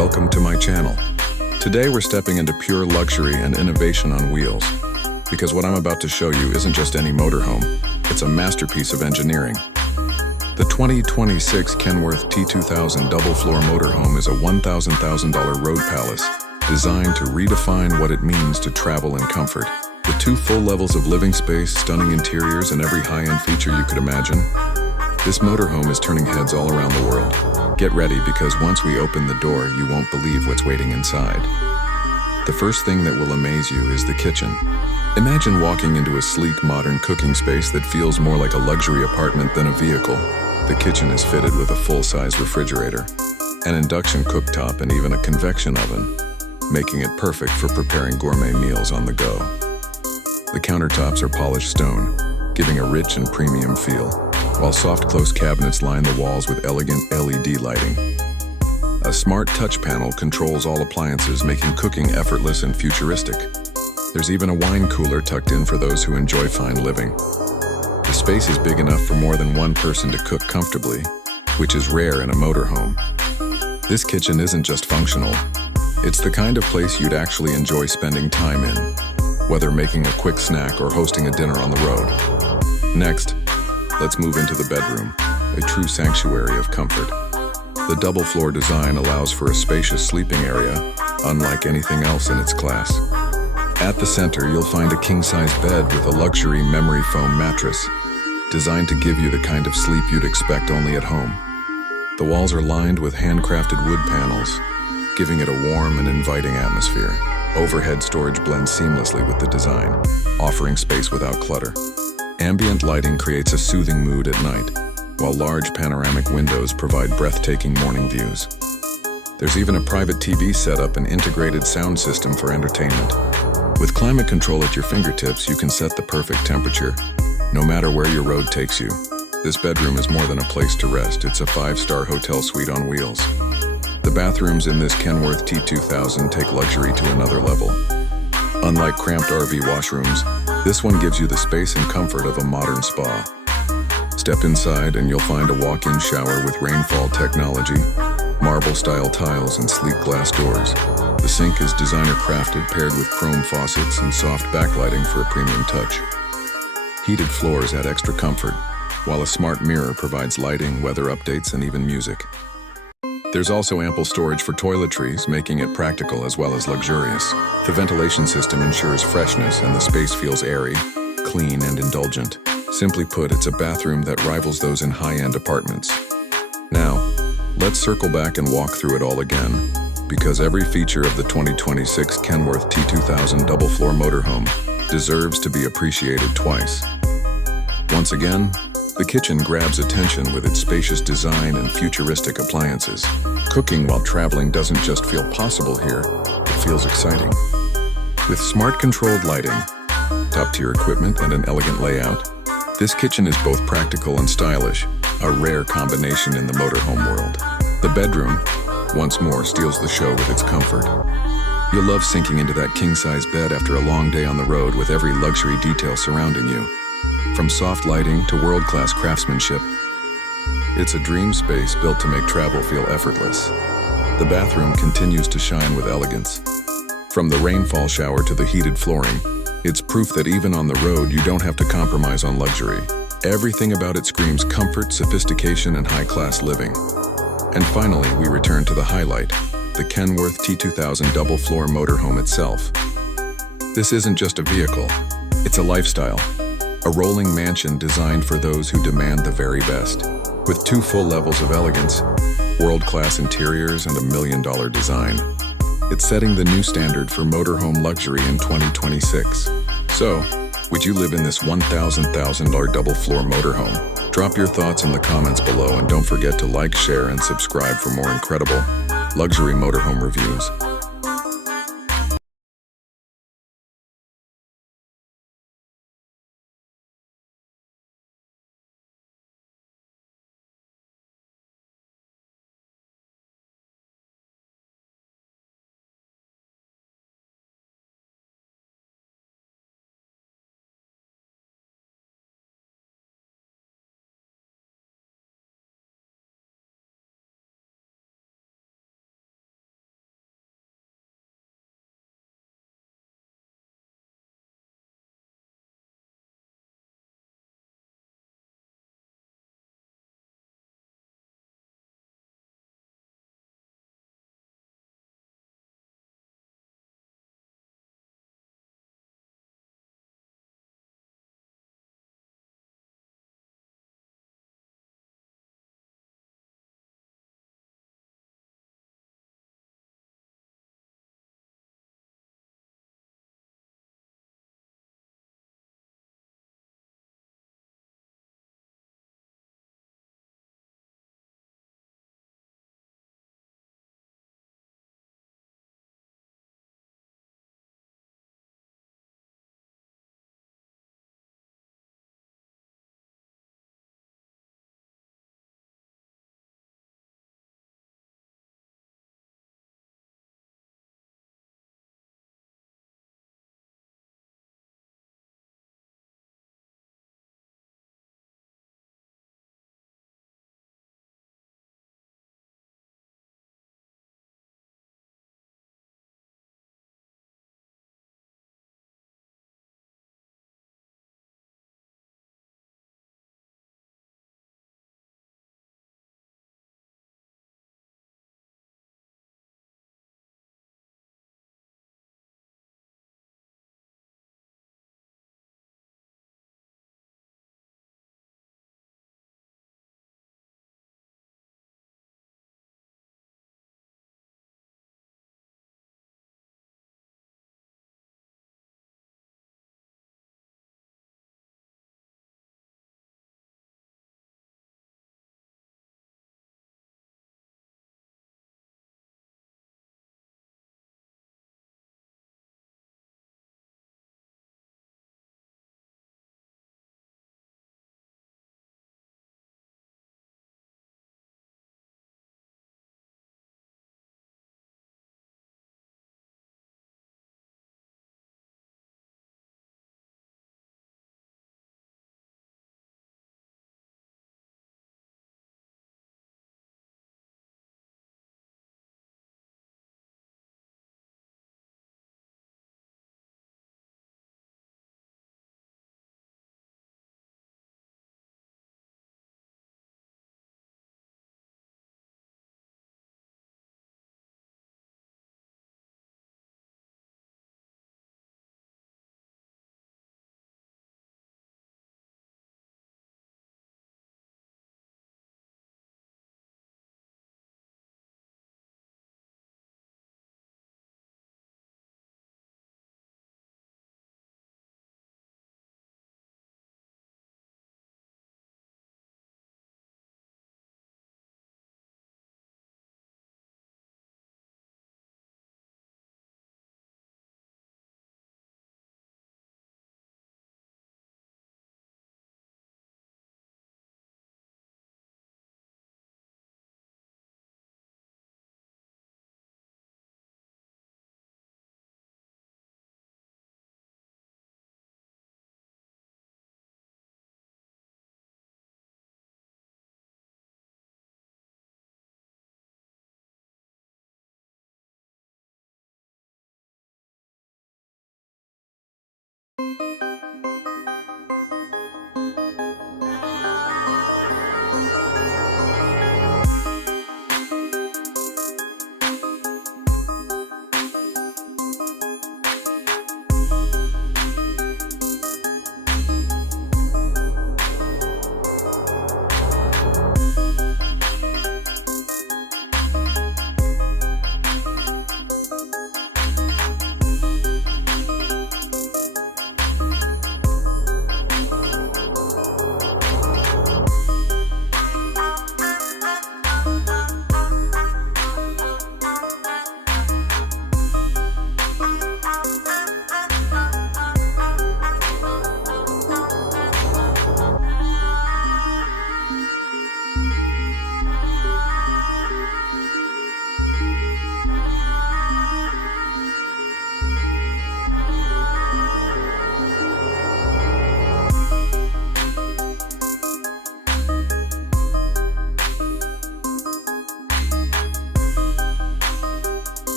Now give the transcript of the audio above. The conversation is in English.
welcome to my channel. Today we're stepping into pure luxury and innovation on wheels. Because what I'm about to show you isn't just any motorhome, it's a masterpiece of engineering. The 2026 Kenworth T2000 double-floor motorhome is a $1,000 road palace designed to redefine what it means to travel in comfort. With 2 full levels of living space, stunning interiors, and every high-end feature you could imagine, this motorhome is turning heads all around the world. Get ready, because once we open the door, you won't believe what's waiting inside. The first thing that will amaze you is the kitchen. Imagine walking into a sleek, modern cooking space that feels more like a luxury apartment than a vehicle. The kitchen is fitted with a full-size refrigerator, an induction cooktop, and even a convection oven, making it perfect for preparing gourmet meals on the go. The countertops are polished stone, giving a rich and premium feel, while soft close cabinets line the walls with elegant LED lighting. A smart touch panel controls all appliances, making cooking effortless and futuristic. There's even a wine cooler tucked in for those who enjoy fine living. The space is big enough for more than one person to cook comfortably, which is rare in a motorhome. This kitchen isn't just functional, it's the kind of place you'd actually enjoy spending time in, whether making a quick snack or hosting a dinner on the road. Next, let's move into the bedroom, a true sanctuary of comfort. The double-floor design allows for a spacious sleeping area, unlike anything else in its class. At the center, you'll find a king-size bed with a luxury memory foam mattress, designed to give you the kind of sleep you'd expect only at home. The walls are lined with handcrafted wood panels, giving it a warm and inviting atmosphere. Overhead storage blends seamlessly with the design, offering space without clutter. Ambient lighting creates a soothing mood at night, while large panoramic windows provide breathtaking morning views. There's even a private TV setup and integrated sound system for entertainment. With climate control at your fingertips, you can set the perfect temperature, no matter where your road takes you. This bedroom is more than a place to rest, it's a 5-star hotel suite on wheels. The bathrooms in this Kenworth T2000 take luxury to another level. Unlike cramped RV washrooms, this one gives you the space and comfort of a modern spa. Step inside and you'll find a walk-in shower with rainfall technology, marble-style tiles, and sleek glass doors. The sink is designer-crafted, paired with chrome faucets and soft backlighting for a premium touch. Heated floors add extra comfort, while a smart mirror provides lighting, weather updates, and even music. There's also ample storage for toiletries, making it practical as well as luxurious. The ventilation system ensures freshness, and the space feels airy, clean, and indulgent. Simply put, it's a bathroom that rivals those in high-end apartments. Now, let's circle back and walk through it all again, because every feature of the 2026 Kenworth T2000 double-floor motorhome deserves to be appreciated twice. Once again, the kitchen grabs attention with its spacious design and futuristic appliances. Cooking while traveling doesn't just feel possible here, it feels exciting. With smart controlled lighting, top-tier equipment, and an elegant layout, this kitchen is both practical and stylish, a rare combination in the motorhome world. The bedroom, once more, steals the show with its comfort. You'll love sinking into that king-size bed after a long day on the road, with every luxury detail surrounding you. From soft lighting to world-class craftsmanship, it's a dream space built to make travel feel effortless. The bathroom continues to shine with elegance. From the rainfall shower to the heated flooring, it's proof that even on the road, you don't have to compromise on luxury. Everything about it screams comfort, sophistication, and high-class living. And finally, we return to the highlight, the Kenworth T2000 double-floor motorhome itself. This isn't just a vehicle, it's a lifestyle. A rolling mansion designed for those who demand the very best. With 2 full levels of elegance, world-class interiors, and a $1 million design, it's setting the new standard for motorhome luxury in 2026. So, would you live in this $1,000 double-floor motorhome? Drop your thoughts in the comments below, and don't forget to like, share, and subscribe for more incredible luxury motorhome reviews.